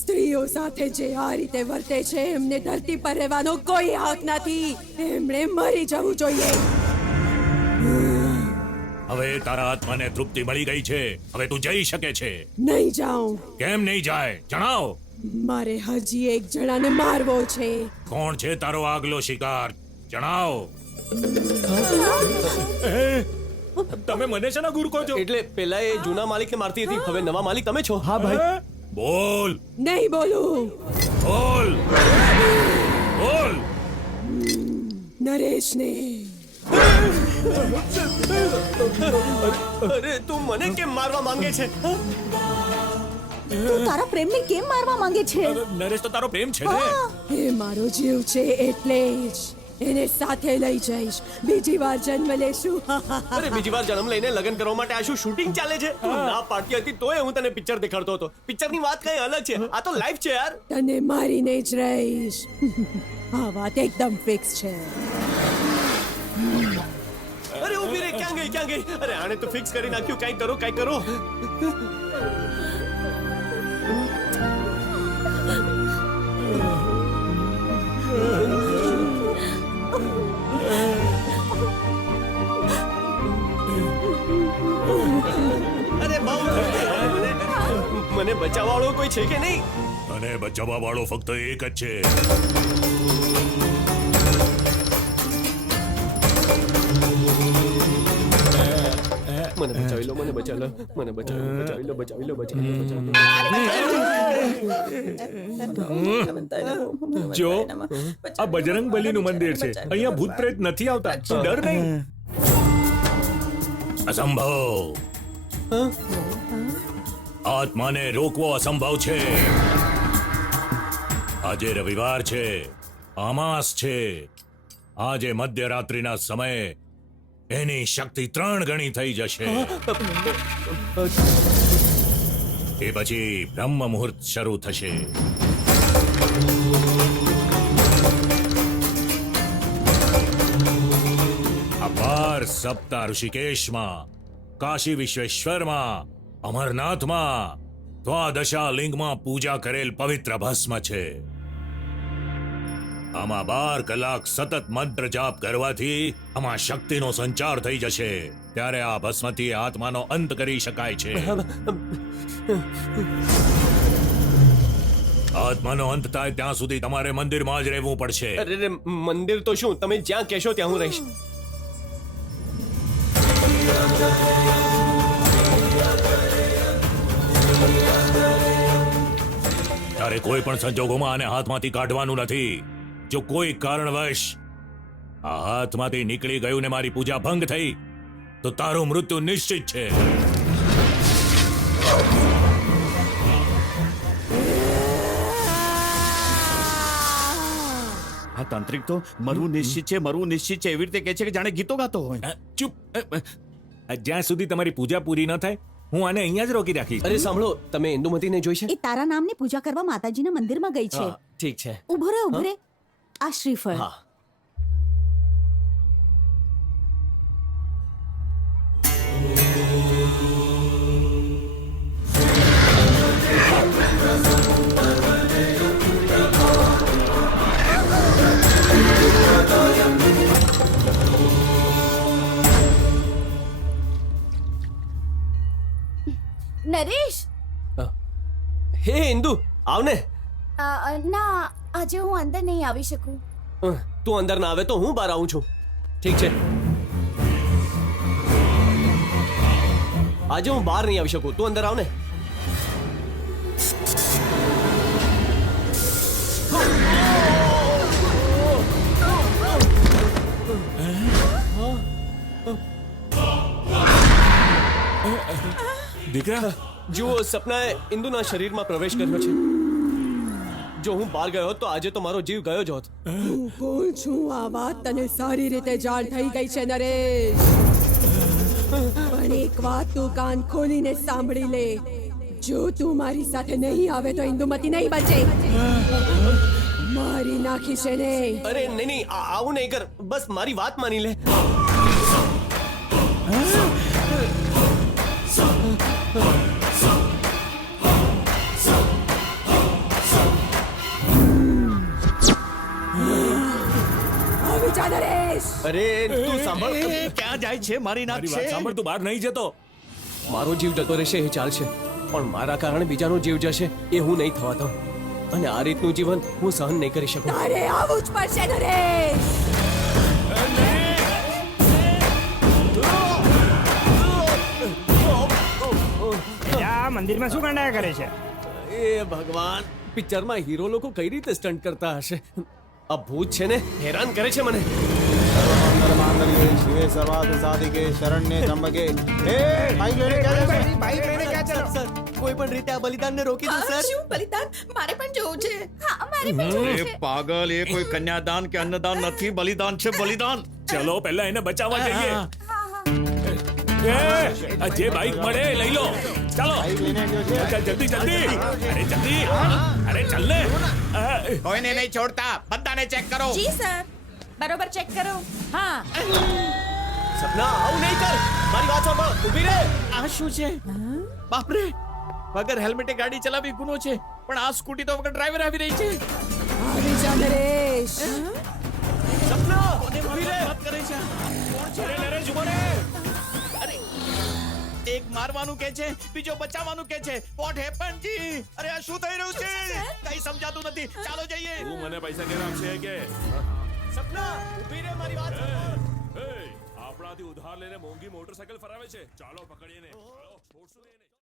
સ્ત્રીઓ સાથે જે આ રીતે વર્તે છે એમને ધરતી પર રહેવાનો કોઈ હક નથી. એમણે મરી જવું જોઈએ. હવે તારા આત્માને તૃપ્તિ મળી ગઈ છે. હવે તું જઈ શકે છે. નહીં જાઉં. કેમ નહીં જાય? જણાવ. મારે હજી એક જણાને મારવો છે. કોણ છે તારો આગલો શિકાર? જણાવ. તમે મને છે ને ગુરુ કહો છો? એટલે પેલા એ જૂના માલિકને મારતી હતી, હવે નવા માલિક તમે છો? હા ભાઈ. બોલ નહીં બોલું. બોલ બોલ. નરેશને. અરે તું મને કેમ મારવા માંગે છે? તું તારા પ્રેમને કેમ મારવા માંગે છે? નરેશ તો તારો પ્રેમ છે ને. એ મારો જીવ છે એટલે જ એને સાથે લઈ જઈશ. બીજી વાર જન્મ લેશું. અરે બીજી વાર જન્મ લઈને લગ્ન કરવા માટે આ શું શૂટિંગ ચાલે છે? તું ના પાડતી હતી તોય હું તને પિક્ચર દેખાડતો હતો. પિક્ચરની વાત કઈ અલગ છે, આ તો લાઈફ છે યાર. તને મારીને જ રહીશ. આ વાત એકદમ ફિક્સ છે. અરે ઊભી રે, ક્યાં ગઈ? અરે આને તો ફિક્સ કરી નાખ્યું. કઈ કરો. અરે બહુ મને બચાવવા વાળો કોઈ છે કે નહીં? અને બચાવવા વાળો ફક્ત એક જ છે. મને બચાવી લો. જો આ બજરંગ બલીનું મંદિર છે. અહીંયા ભૂત પ્રેત નથી આવતા. તું ડર નહીં. અસંભવ. આત્માને રોકવો અસંભવ છે. આજે રવિવાર છે, અમાસ છે. આજે મધ્યરાત્રિના સમયે એની શક્તિ 3 ગણી થઈ જશે. એ પછી બ્રહ્મ મુહૂર્ત શરૂ થશે. આ 12 સપ્તાહ ઋષિકેશમાં, કાશી વિશ્વેશ્વરમાં, અમરનાથમાં, દ્વાદશા લિંગમાં પૂજા કરેલ પવિત્ર ભસ્મ છે. આમાં 12 કલાક સતત મંત્ર જાપ કરવાથી આમાં શક્તિનો સંચાર થઈ જશે. ત્યારે આ ભસ્મથી આત્માનો અંત કરી શકાય છે. આત્માનો અંત થાય ત્યાં સુધી તમારે મંદિરમાં જ રહેવું પડશે. અરે મંદિર તો શું, તમે જ્યાં કહેશો ત્યાં હું રહીશ. તારે કોઈ પણ સંજોગોમાં આને હાથમાંથી કાઢવાનું નથી. જો કોઈ કારણવશ આ હાથમાંથી નીકળી ગયું ને મારી પૂજા ભંગ થઈ તો તારું મૃત્યુ નિશ્ચિત છે. આ તાંત્રિક તો મરવું નિશ્ચિત છે એવી રીતે કહે છે કે જાણે ગીતો ગાતો હોય. ચૂપ. જ્યાં સુધી તમારી પૂજા પૂરી ન થાય હું આને અહીંયા જ રોકી રાખીશ. અરે સાંભળો, તમે ઇન્દુમતીને જોઈ છે? એ તારા નામની પૂજા કરવા માતાજીના મંદિરમાં ગઈ છે. ઠીક છે. ઉભો રે. આ શ્રીફળ. હા. નરેશ, હે ઇન્દુ, આવ ને. ના, આજે હું અંદર નહીં આવી શકું. તું અંદર ના આવે તો હું બહાર આવું છું. ઠીક છે. આજે હું બહાર નહીં આવી શકું, તું અંદર આવ ને. દીકરા, જુઓ, સપનાએ ઇન્દુના શરીરમાં પ્રવેશ કર્યો છે. જો હું બહાર ગયો તો આજે તો મારો જીવ ગયો જ હોત. હું કોણ છું આ વાત તને સારી રીતે જાણ થઈ ગઈ છે નરેશ. પણ એક વાત તું કાન ખોલીને સાંભળી લે. જો તું મારી સાથે નહીં આવે તો ઇન્દુમતી નહીં બચે. મારી નાખીશ એને. અરે નહીં, આવું નહીં કર. બસ મારી વાત માની લે. અરે તું સાંભળ ક્યાં જાય છે? મારી મારી વાત નાખશે. સાંભળ, તું બહાર નહીં જતો. મારો જીવ જતો રહેશે એ ચાલશે પણ મારા કારણે બીજાનો જીવ જશે એ હું નહીં થવા દઉં અને આ રીતનું જીવન હું સહન નહીં કરી શકું તારે આવું જ પડશે નરેશ. આ મંદિરમાં શું કંડાયા કરે છે? એ ભગવાન પિક્ચરમાં હીરો લોકો કઈ રીતે સ્ટન્ટ કરતા હશે આ ભૂત છે ને હેરાન કરે છે મને શિવે સર્વાર્થ સાધિકે શરણ્ય ત્રંબકે એ બાઈક લઈને ક્યાં જશે? બાઈક લઈને ક્યાં ચાલો? સર કોઈ પણ રીતે આ બલિદાનને રોકી દો સર શું બલિદાન મારે પણ જોવું છે હા મારે પણ જોવું એ છે પાગલ, એ કોઈ કન્યાદાન કે અન્નદાન નથી, બલિદાન છે, બલિદાન. ચલો પહેલા એને બચાવવા જઈએ. એ, આ જે બાઈક મળે એ લઈ લો. ચાલો બાઈક લઈને ગયો છે. ચાલ, જલ્દી જલ્દી. અરે જલ્દી. અરે ચાલ ને. કોઈને નહીં છોડતા, બધાને ચેક કરો. જી સર બરોબર ચેક કરો હા સપના આવું નહીં કર મારી વાત સાંભળ ઊભી રહે આ શું છે? બાપરે, વગર હેલ્મેટે ગાડી ચલાવવી ગુનો છે, પણ આ સ્કૂટી તો વગર ડ્રાઈવર આવી રહી છે. આવી જા નરેશ. સપના ઊભી રહે વાત કરે છે. કોણ છે? અરે નરેશ, ઉભો રહે. અરે, એક મારવાનું કે છે, બીજો બચાવવાનું કે છે. વોટ હેપન જી? અરે આ શું થઈ રહ્યું છે? કઈ સમજાતું નથી. ચાલો જઈએ. તું મને પૈસા કેમ આપશે કે સપના ઊભી રહે મારી વાત સાંભળ આપણાથી ઉધાર લઈને મોંઘી મોટરસાયકલ ફરાવે છે. ચાલો પકડીએ ને. ચાલો, છોડશું નહીં એને.